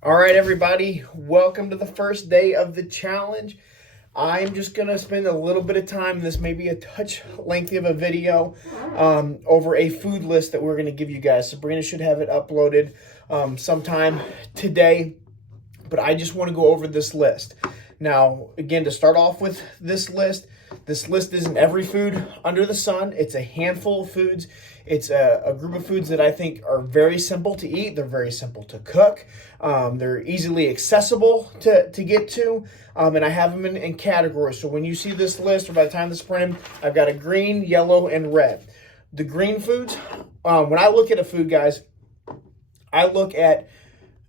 All right, everybody, welcome to the first day of the challenge. I'm just going to spend a little bit of time, this may be a touch lengthy of a video, over a food list that we're going to give you guys. Sabrina should have it uploaded sometime today, but I just want to go over this list. Now, again, to start off with this list isn't every food under the sun. It's a handful of foods. It's a group of foods that I think are very simple to eat. They're very simple to cook. They're easily accessible to get to. And I have them in categories. So when you see this list, or by the time this is printed, I've got a green, yellow, and red. The green foods, when I look at a food, guys, I look at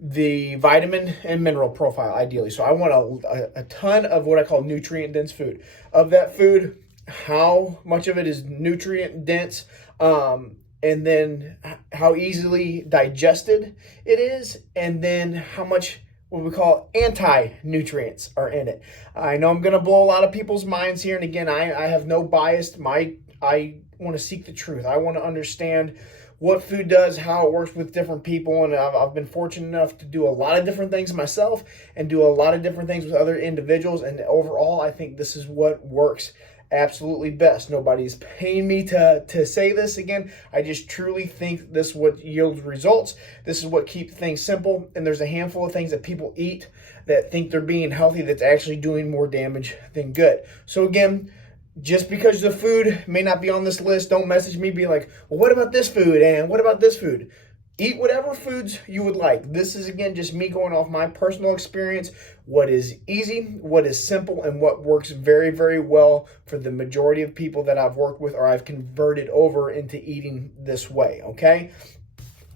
the vitamin and mineral profile ideally. So I want a ton of what I call nutrient dense food. Of that food, how much of it is nutrient dense, and then how easily digested it is, and then how much what we call anti-nutrients are in it. I know I'm going to blow a lot of people's minds here, and again, I have no bias. I want to seek the truth. I want to understand what food does, how it works with different people, and I've been fortunate enough to do a lot of different things myself and do a lot of different things with other individuals, and overall, I think this is what works absolutely best. Nobody's paying me to say this again. I just truly think this is what yields results. This is what keeps things simple, and there's a handful of things that people eat that think they're being healthy that's actually doing more damage than good. So again, just because the food may not be on this list, don't message me, be like, well, what about this food? And what about this food? Eat whatever foods you would like. This is, again, just me going off my personal experience, what is easy, what is simple, and what works very, very well for the majority of people that I've worked with or I've converted over into eating this way, okay?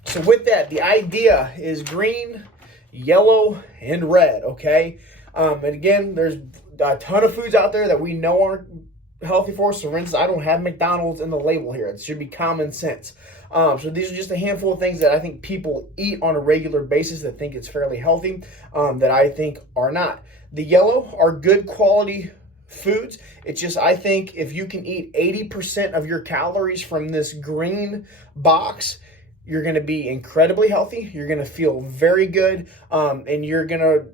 So with that, the idea is green, yellow, and red, okay? And again, there's a ton of foods out there that we know aren't healthy for us. So for instance, I don't have McDonald's in the label here. It should be common sense. So these are just a handful of things that I think people eat on a regular basis that think it's fairly healthy, that I think are not. The yellow are good quality foods. It's just, I think if you can eat 80% of your calories from this green box, you're going to be incredibly healthy. You're going to feel very good, and you're going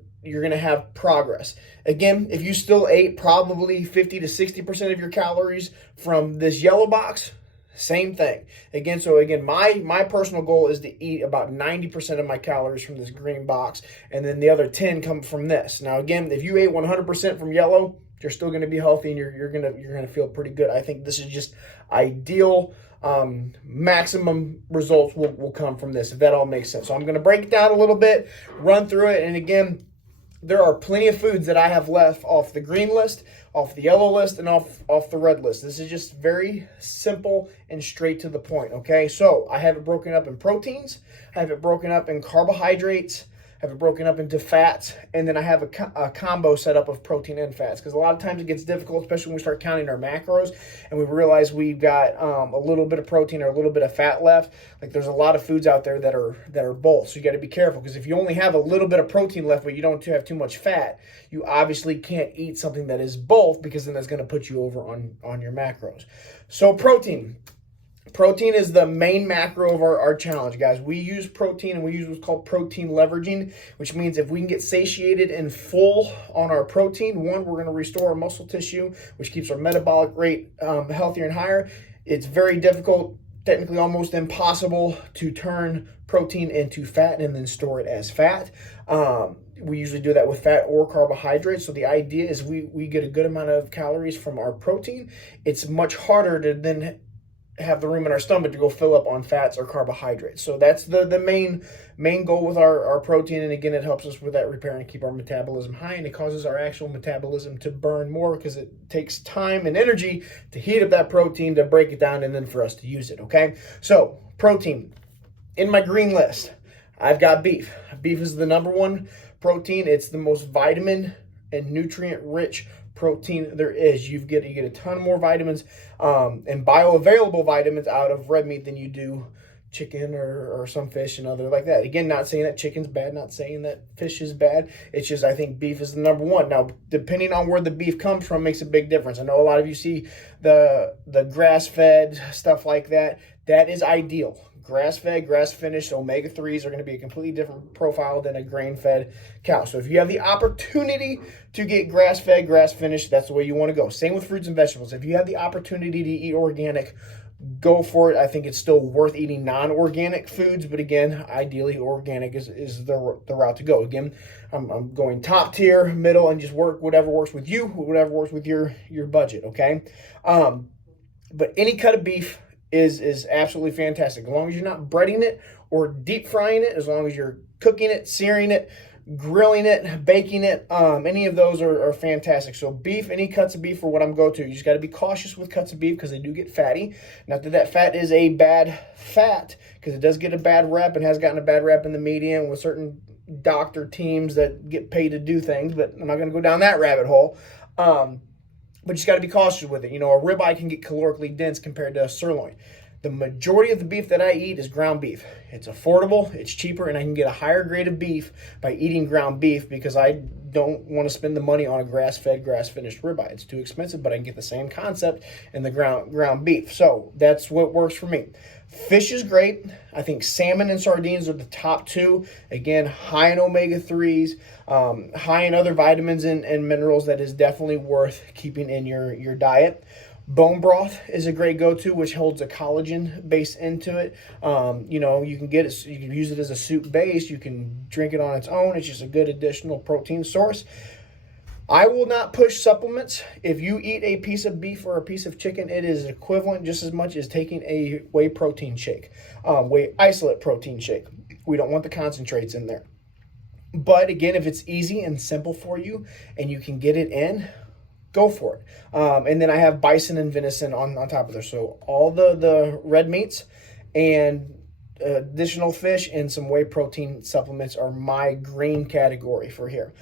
to have progress. Again, if you still ate probably 50 to 60% of your calories from this yellow box, same thing. Again, my personal goal is to eat about 90% of my calories from this green box, and then the other 10 come from this. Now, again, if you ate 100% from yellow, you're still going to be healthy, and you're gonna feel pretty good. I think this is just ideal. Maximum results will come from this, if that all makes sense. So I'm going to break it down a little bit, run through it, and again, there are plenty of foods that I have left off the green list, off the yellow list, and off the red list. This is just very simple and straight to the point, okay? So I have it broken up in proteins, I have it broken up in carbohydrates, I have it broken up into fats, and then I have a combo set up of protein and fats, because a lot of times it gets difficult, especially when we start counting our macros and we realize we've got a little bit of protein or a little bit of fat left. Like, there's a lot of foods out there that are both, so you got to be careful, because if you only have a little bit of protein left but you don't have too much fat, you obviously can't eat something that is both, because then that's going to put you over on your macros. So protein is the main macro of our challenge, guys. We use protein, and we use what's called protein leveraging, which means if we can get satiated and full on our protein, one, we're going to restore our muscle tissue, which keeps our metabolic rate healthier and higher. It's very difficult, technically almost impossible, to turn protein into fat and then store it as fat. We usually do that with fat or carbohydrates. So the idea is we get a good amount of calories from our protein. It's much harder to then have the room in our stomach to go fill up on fats or carbohydrates. So that's the main goal with our protein. And again, it helps us with that repair and keep our metabolism high, and it causes our actual metabolism to burn more, because it takes time and energy to heat up that protein, to break it down, and then for us to use it, okay? So protein, in my green list, I've got beef. Beef is the number one protein. It's the most vitamin and nutrient rich protein there is. You get a ton more vitamins and bioavailable vitamins out of red meat than you do chicken or some fish and other like that. Again, not saying that chicken's bad, not saying that fish is bad. It's just, I think beef is the number one. Now, depending on where the beef comes from makes a big difference. I know a lot of you see the grass-fed stuff like that. That is ideal. grass-fed, grass-finished omega-3s are going to be a completely different profile than a grain-fed cow. So if you have the opportunity to get grass-fed, grass-finished, that's the way you want to go. Same with fruits and vegetables. If you have the opportunity to eat organic, go for it. I think it's still worth eating non-organic foods, but again, ideally organic is the route to go. Again, I'm going top tier, middle, and just work whatever works with you, whatever works with your budget, okay? But any cut of beef is absolutely fantastic. As long as you're not breading it or deep frying it, as long as you're cooking it, searing it, grilling it, baking it, any of those are fantastic. So beef, any cuts of beef are what I'm go to. You just got to be cautious with cuts of beef because they do get fatty. Not that fat is a bad fat, because it does get a bad rep and has gotten a bad rep in the media and with certain doctor teams that get paid to do things, but I'm not going to go down that rabbit hole. But you just got to be cautious with it. You know, a ribeye can get calorically dense compared to a sirloin. The majority of the beef that I eat is ground beef. It's affordable, it's cheaper, and I can get a higher grade of beef by eating ground beef because I don't want to spend the money on a grass-fed, grass-finished ribeye. It's too expensive, but I can get the same concept in the ground beef. So that's what works for me. Fish is great. I think salmon and sardines are the top two. Again, high in omega-3s, high in other vitamins and minerals that is definitely worth keeping in your diet. Bone broth is a great go-to, which holds a collagen base into it. You know, you can get it, you can use it as a soup base. You can drink it on its own. It's just a good additional protein source. I will not push supplements. If you eat a piece of beef or a piece of chicken, it is equivalent just as much as taking a whey protein shake, whey isolate protein shake. We don't want the concentrates in there. But again, if it's easy and simple for you and you can get it in, go for it. And then I have bison and venison on top of there. So all the red meats and additional fish and some whey protein supplements are my green category for here.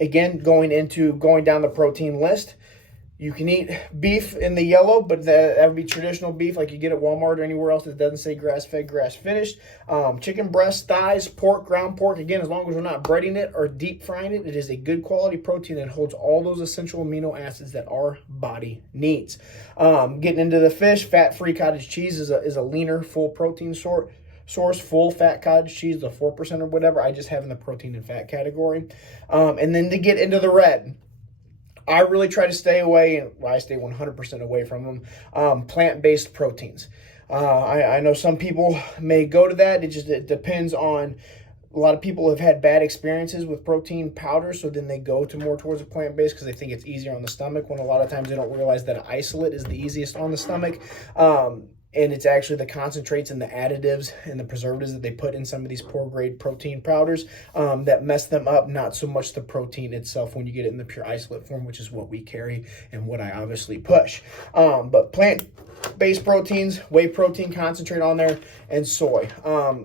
Again, going down the protein list, you can eat beef in the yellow, but that would be traditional beef like you get at Walmart or anywhere else that doesn't say grass-fed, grass-finished. Chicken breast, thighs, pork, ground pork. Again, as long as we're not breading it or deep frying it, it is a good quality protein that holds all those essential amino acids that our body needs. Getting into the fish, fat-free cottage cheese is a leaner, full protein source. Full fat cottage cheese, the 4% or whatever, I just have in the protein and fat category. And then to get into the red, I really try to stay away, and I stay 100% away from them, plant-based proteins. I know some people may go to that. It depends on, a lot of people have had bad experiences with protein powder, so then they go more towards a plant-based because they think it's easier on the stomach, when a lot of times they don't realize that an isolate is the easiest on the stomach. And it's actually the concentrates and the additives and the preservatives that they put in some of these poor grade protein powders that mess them up, not so much the protein itself when you get it in the pure isolate form, which is what we carry and what I obviously push. But plant-based proteins, whey protein concentrate on there, and soy.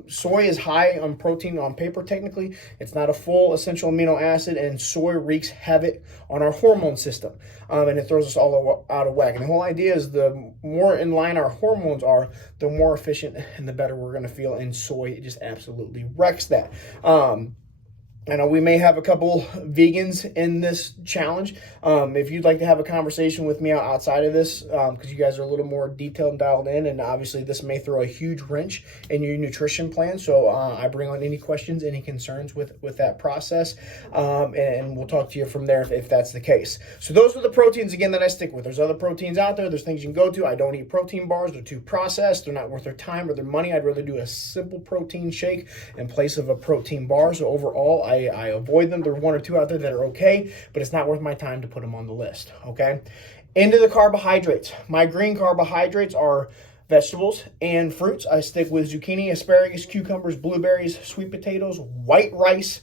Soy is high on protein on paper technically. It's not a full essential amino acid, and soy wreaks havoc on our hormone system. And it throws us all out of whack. And the whole idea is the more in line our hormones are, the more efficient and the better we're going to feel. And soy, it just absolutely wrecks that. I know we may have a couple vegans in this challenge. If you'd like to have a conversation with me outside of this, because you guys are a little more detailed and dialed in, and obviously this may throw a huge wrench in your nutrition plan. So I bring on any questions, any concerns with that process, and we'll talk to you from there if that's the case. So those are the proteins, again, that I stick with. There's other proteins out there. There's things you can go to. I don't eat protein bars. They're too processed. They're not worth their time or their money. I'd rather do a simple protein shake in place of a protein bar. So overall, I avoid them. There are one or two out there that are okay, but it's not worth my time to put them on the list, okay? Into the carbohydrates. My green carbohydrates are vegetables and fruits. I stick with zucchini, asparagus, cucumbers, blueberries, sweet potatoes, white rice,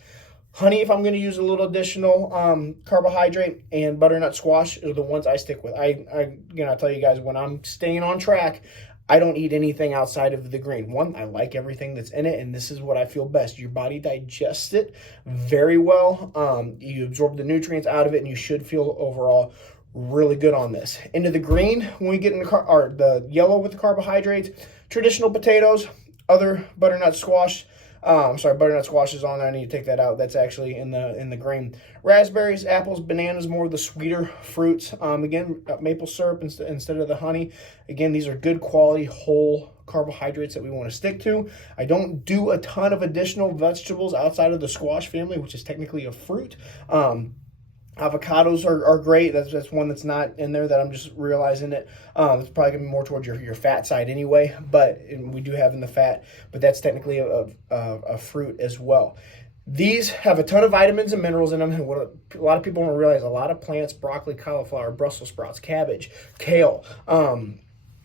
honey if I'm going to use a little additional carbohydrate, and butternut squash are the ones I stick with. I'll tell you guys, when I'm staying on track, I don't eat anything outside of the green. One, I like everything that's in it, and this is what I feel best. Your body digests it very well. You absorb the nutrients out of it, and you should feel overall really good on this. Into the green, when we get into the yellow with the carbohydrates, traditional potatoes, other butternut squash. Butternut squash is on there. I need to take that out. That's actually in the green. Raspberries, apples, bananas, more of the sweeter fruits. Again, maple syrup instead of the honey. Again, these are good quality whole carbohydrates that we want to stick to. I don't do a ton of additional vegetables outside of the squash family, which is technically a fruit. Avocados are great. That's one that's not in there that I'm just realizing it. It's probably gonna be more towards your fat side anyway, but we do have in the fat, but that's technically a fruit as well. These have a ton of vitamins and minerals in them, and what a lot of people don't realize, a lot of plants, broccoli, cauliflower, Brussels sprouts, cabbage, kale,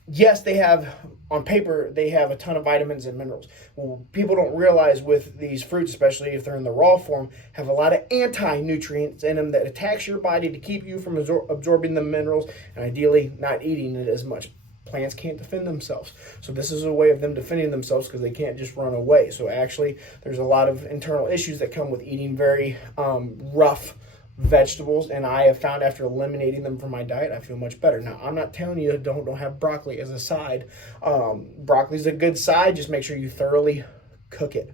yes, they have, on paper, they have a ton of vitamins and minerals. Well, people don't realize with these fruits, especially if they're in the raw form, have a lot of anti-nutrients in them that attacks your body to keep you from absorbing the minerals and ideally not eating it as much. Plants can't defend themselves. So this is a way of them defending themselves because they can't just run away. So actually, there's a lot of internal issues that come with eating very rough vegetables, and I have found after eliminating them from my diet, I feel much better. Now, I'm not telling you don't have broccoli as a side. Broccoli is a good side. Just make sure you thoroughly cook it.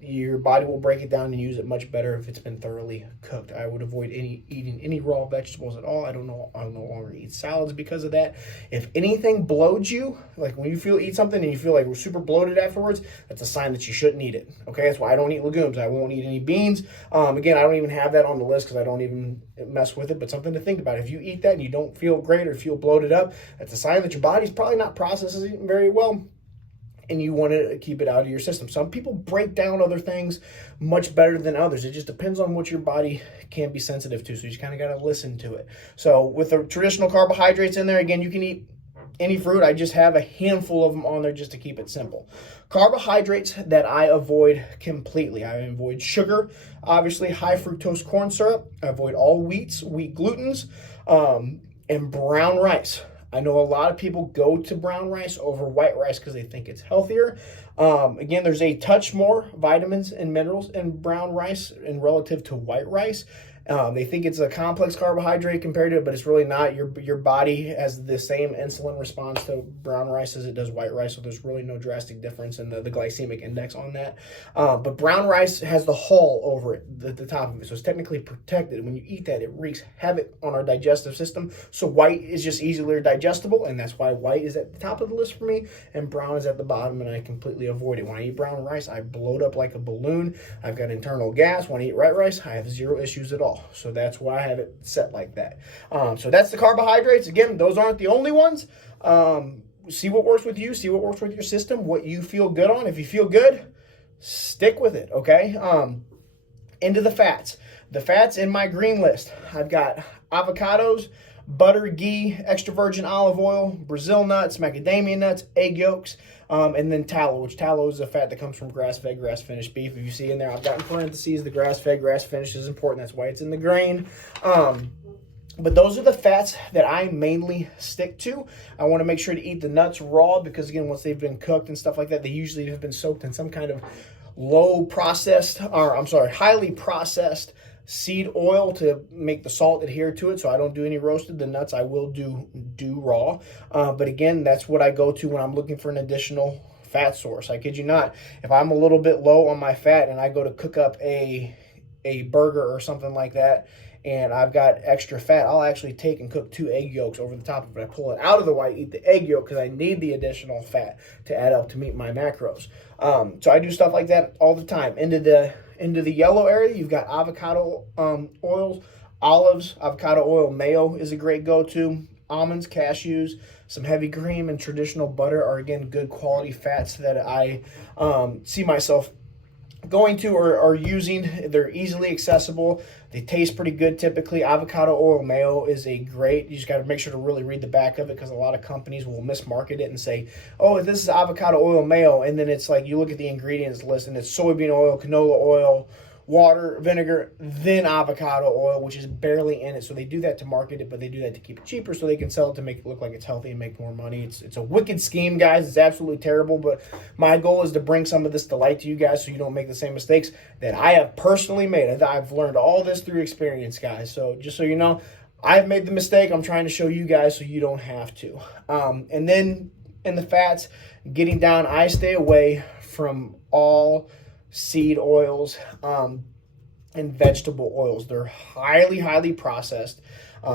Your body will break it down and use it much better if it's been thoroughly cooked. I would avoid eating any raw vegetables at all. I no longer eat salads because of that. If anything bloats you, like when you eat something and you feel like we're super bloated afterwards, that's a sign that you shouldn't eat it. Okay, that's why I don't eat legumes. I won't eat any beans. Again, I don't even have that on the list because I don't even mess with it, but something to think about. If you eat that and you don't feel great or feel bloated up, that's a sign that your body's probably not processing it very well, and you want to keep it out of your system. Some people break down other things much better than others. It just depends on what your body can be sensitive to, so you just kind of got to listen to it. So with the traditional carbohydrates in there, again, you can eat any fruit. I just have a handful of them on there just to keep it simple. Carbohydrates that I avoid completely. I avoid sugar, obviously high fructose corn syrup. I avoid all wheats, wheat glutens, and brown rice. I know a lot of people go to brown rice over white rice because they think it's healthier. Again, there's a touch more vitamins and minerals in brown rice in relative to white rice. They think it's a complex carbohydrate compared to it, but it's really not. Your body has the same insulin response to brown rice as it does white rice, so there's really no drastic difference in the glycemic index on that. But brown rice has the hull over it, the top of it, so it's technically protected. When you eat that, it wreaks havoc on our digestive system. So white is just easier digestible, and that's why white is at the top of the list for me, and brown is at the bottom, and I completely avoid it. When I eat brown rice, I bloat up like a balloon. I've got internal gas. When I eat white rice, I have zero issues at all. So that's why I have it set like that. So that's the carbohydrates. Again, those aren't the only ones. See what works with you. See what works with your system, what you feel good on. If you feel good, stick with it, okay? Into the fats. The fats in my green list. I've got avocados, butter, ghee, extra virgin olive oil, Brazil nuts, macadamia nuts, egg yolks, and then tallow, which tallow is a fat that comes from grass-fed, grass-finished beef. If you see in there, I've got in parentheses, the grass-fed, grass-finished is important. That's why it's in the grain. But those are the fats that I mainly stick to. I want to make sure to eat the nuts raw because, again, once they've been cooked and stuff like that, they usually have been soaked in some kind of highly processed seed oil to make the salt adhere to it, so I don't do any roasted. The nuts I will do raw, but again, that's what I go to when I'm looking for an additional fat source. I kid you not, if I'm a little bit low on my fat and I go to cook up a burger or something like that, and I've got extra fat, I'll actually take and cook 2 egg yolks over the top of it. I pull it out of the white, eat the egg yolk because I need the additional fat to add up to meet my macros. So I do stuff like that all the time. Into the yellow area, you've got avocado oils, olives, avocado oil mayo is a great go-to. Almonds, cashews, some heavy cream, and traditional butter are, again, good quality fats that I see myself going to or using. They're easily accessible. They taste pretty good typically. Avocado oil mayo is a great, you just got to make sure to really read the back of it because a lot of companies will mismarket it and say, oh, this is avocado oil mayo, and then it's like you look at the ingredients list and it's soybean oil, canola oil, water, vinegar, then avocado oil, which is barely in it. So they do that to market it, but they do that to keep it cheaper so they can sell it to make it look like it's healthy and make more money. It's a wicked scheme, guys. It's absolutely terrible, but my goal is to bring some of this to light to you guys so you don't make the same mistakes that I have personally made. I've learned all this through experience, guys. So just so you know, I've made the mistake. I'm trying to show you guys so you don't have to. And then in the fats, getting down, I stay away from all seed oils and vegetable oils. They're highly processed.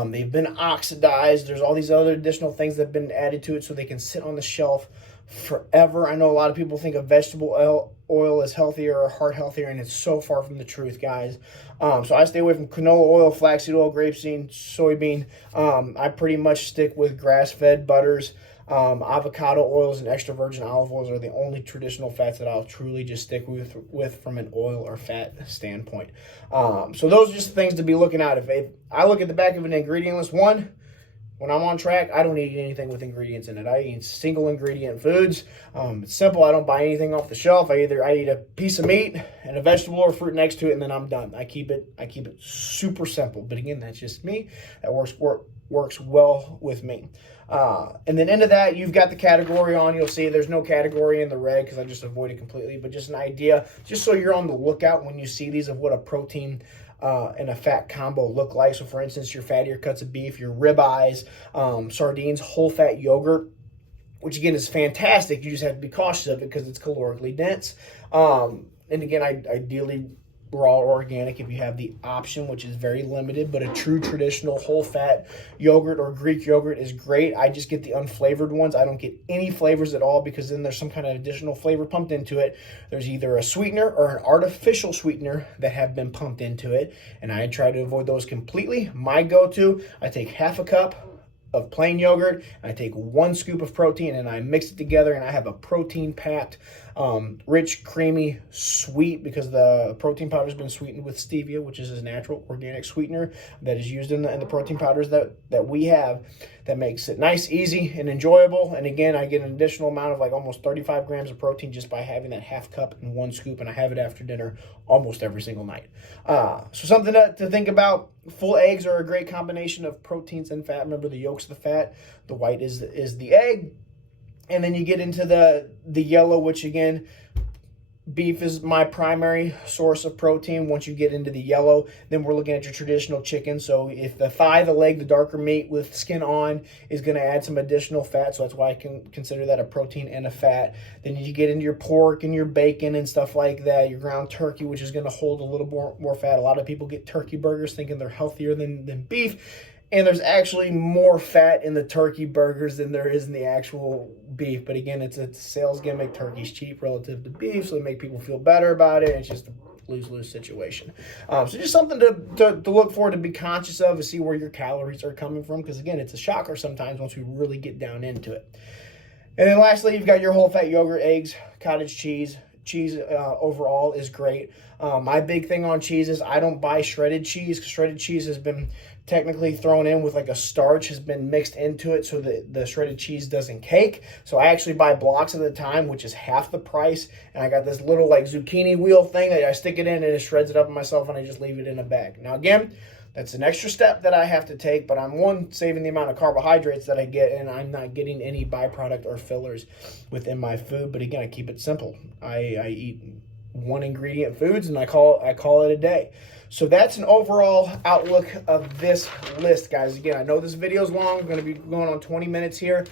They've been oxidized. There's all these other additional things that have been added to it so they can sit on the shelf forever. I know a lot of people think a vegetable oil is healthier or heart healthier, and it's so far from the truth, guys. So I stay away from canola oil, flaxseed oil, grapeseed, soybean. I pretty much stick with grass-fed butters. Avocado oils and extra virgin olive oils are the only traditional fats that I'll truly just stick with from an oil or fat standpoint. So those are just things to be looking at. If I look at the back of an ingredient list, when I'm on track, I don't eat anything with ingredients in it. I eat single ingredient foods. It's simple. I don't buy anything off the shelf. I eat a piece of meat and a vegetable or fruit next to it, and then I'm done. I keep it super simple. But again, that's just me. That works well with me. And then into that, you've got the category on. You'll see there's no category in the red because I just avoid it completely. But just an idea, just so you're on the lookout when you see these of what a protein and a fat combo look like. So for instance, your fattier cuts of beef, your ribeyes, sardines, whole fat yogurt, which again is fantastic. You just have to be cautious of it because it's calorically dense. And again, ideally raw or organic if you have the option, which is very limited, but a true traditional whole fat yogurt or Greek yogurt is great. I just get the unflavored ones. I don't get any flavors at all because then there's some kind of additional flavor pumped into it. There's either a sweetener or an artificial sweetener that have been pumped into it, and I try to avoid those completely. My go-to, I take half a cup of plain yogurt, and I take 1 scoop of protein, and I mix it together, and I have a protein-packed, rich, creamy, sweet, because the protein powder has been sweetened with stevia, which is a natural organic sweetener that is used in the protein powders that we have, that makes it nice, easy, and enjoyable. And again, I get an additional amount of like almost 35 grams of protein just by having that half cup and 1 scoop, and I have it after dinner almost every single night. So something to think about. Full eggs are a great combination of proteins and fat. Remember, the yolk's the fat, the white is the egg. And then you get into the yellow, which again, beef is my primary source of protein. Once you get into the yellow, then we're looking at your traditional chicken. So if the thigh, the leg, the darker meat with skin on is going to add some additional fat, so that's why I can consider that a protein and a fat. Then you get into your pork and your bacon and stuff like that, your ground turkey, which is going to hold a little more fat. A lot of people get turkey burgers thinking they're healthier than beef. And there's actually more fat in the turkey burgers than there is in the actual beef. But again, it's a sales gimmick. Turkey's cheap relative to beef, so they make people feel better about it. It's just a lose-lose situation. So just something to look for, to be conscious of, to see where your calories are coming from. Because again, it's a shocker sometimes once we really get down into it. And then lastly, you've got your whole fat yogurt, eggs, cottage cheese. Cheese overall is great. My big thing on cheese is I don't buy shredded cheese, because shredded cheese has been technically thrown in with like a starch, has been mixed into it so that the shredded cheese doesn't cake. So I actually buy blocks at a time, which is half the price. And I got this little like zucchini wheel thing that I stick it in and it shreds it up myself, and I just leave it in a bag. Now again, that's an extra step that I have to take, but I'm saving the amount of carbohydrates that I get, and I'm not getting any byproduct or fillers within my food. But again, I keep it simple. I eat 1 ingredient foods, and I call it a day. So that's an overall outlook of this list, guys. Again, I know this video is long. I'm going to be going on 20 minutes here.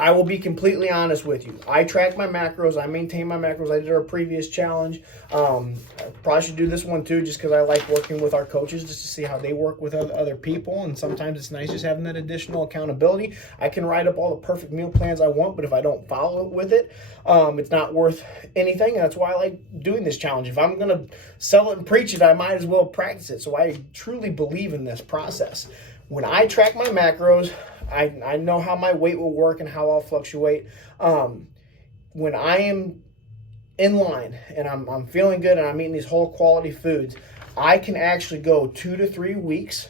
I will be completely honest with you. I track my macros. I maintain my macros. I did our previous challenge. I probably should do this one too, just because I like working with our coaches just to see how they work with other people. And sometimes it's nice just having that additional accountability. I can write up all the perfect meal plans I want, but if I don't follow it with it, it's not worth anything. And that's why I like doing this challenge. If I'm going to sell it and preach it, I might as well practice it. So I truly believe in this process. When I track my macros, I know how my weight will work and how I'll fluctuate. When I am in line and I'm feeling good and I'm eating these whole quality foods, I can actually go 2 to 3 weeks.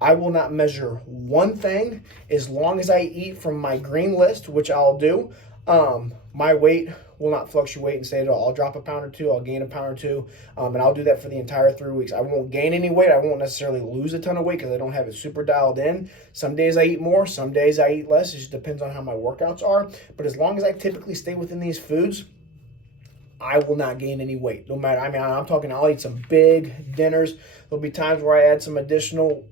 I will not measure one thing as long as I eat from my green list, which I'll do. My weight will not fluctuate and stay at all. I'll drop a pound or two, I'll gain a pound or two, and I'll do that for the entire 3 weeks. I won't gain any weight. I won't necessarily lose a ton of weight because I don't have it super dialed in. Some days I eat more, some days I eat less. It just depends on how my workouts are. But as long as I typically stay within these foods, I will not gain any weight. No matter, I'm talking, I'll eat some big dinners. There'll be times where I add some additional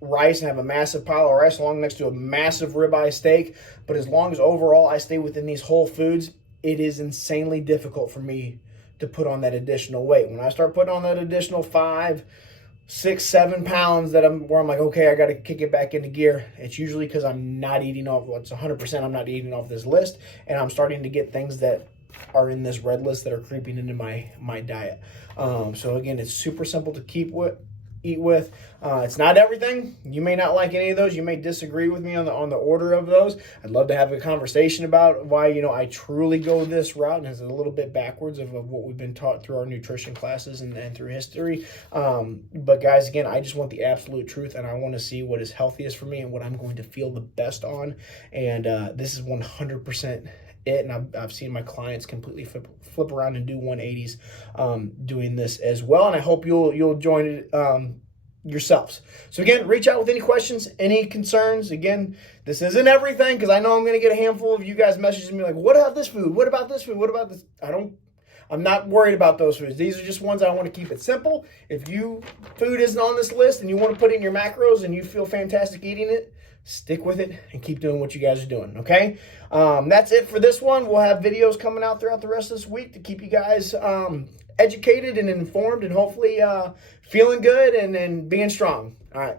rice and have a massive pile of rice along next to a massive ribeye steak. But as long as overall I stay within these whole foods, it is insanely difficult for me to put on that additional weight. When I start putting on that additional 5, 6, 7 pounds that I'm like, okay, I got to kick it back into gear. It's usually because I'm not eating off. Well, it's 100%. I'm not eating off this list, and I'm starting to get things that are in this red list that are creeping into my diet. So again, it's super simple to eat with. It's not everything. You may not like any of those. You may disagree with me on the order of those. I'd love to have a conversation about why I truly go this route, and it's a little bit backwards of what we've been taught through our nutrition classes and through history. But guys, again, I just want the absolute truth, and I want to see what is healthiest for me and what I'm going to feel the best on. And this is 100% it, and I've seen my clients completely flip around and do 180s doing this as well, and I hope you'll join it yourselves. So again, reach out with any questions, any concerns. Again, this isn't everything, because I know I'm going to get a handful of you guys messaging me like, what about this food? What about this food? What about this? I'm not worried about those foods. These are just ones I want to keep it simple. If food isn't on this list and you want to put it in your macros and you feel fantastic eating it, stick with it and keep doing what you guys are doing, okay? That's it for this one. We'll have videos coming out throughout the rest of this week to keep you guys educated and informed, and hopefully feeling good and being strong. All right.